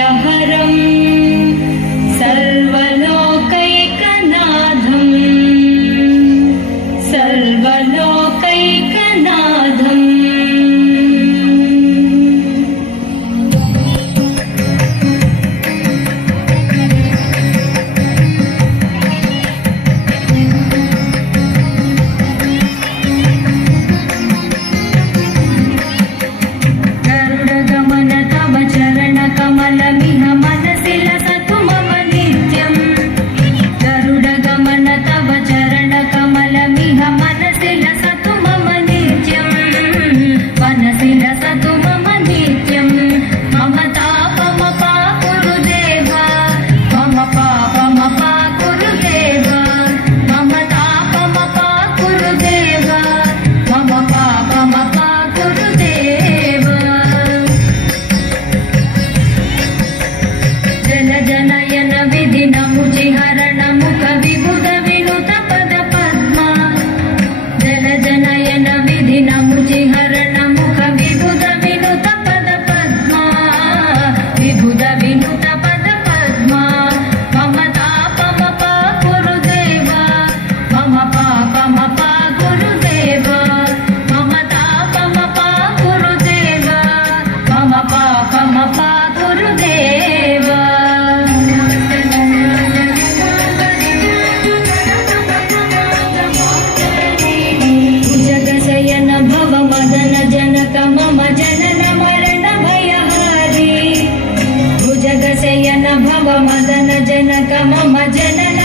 भयहरं सर्वलोकैकनाथं सर्वलोकैकनाथम् कमलमिह मनसि लसतु मम नित्यं गरुडगमन तव चरण कमलमिह मनसि लसतु मम नित्यं मनसि लसतु मम नित्यं मम तापमपा गुरुदेव मम पापमपा गुरुदेव मम तापमपा गुरुदेव मम पापमपा गुरुदेव जनयन विधि नमुचिहरण मुख विबुध विनुत पद पद्मा जल जनयन विधि नमुचिहरण मुख विबुध विनुत पद पद्मा विबुध विनुत पद पद्मा मम तापमपा गुरुदेव मम पापमपा गुरुदेव मम तापमपा गुरुदेव मम पापमपा गुरुदेव भव मदन जनक मम जनन मरण भयहारी भुजगशयन भव मदन जनक मम जनन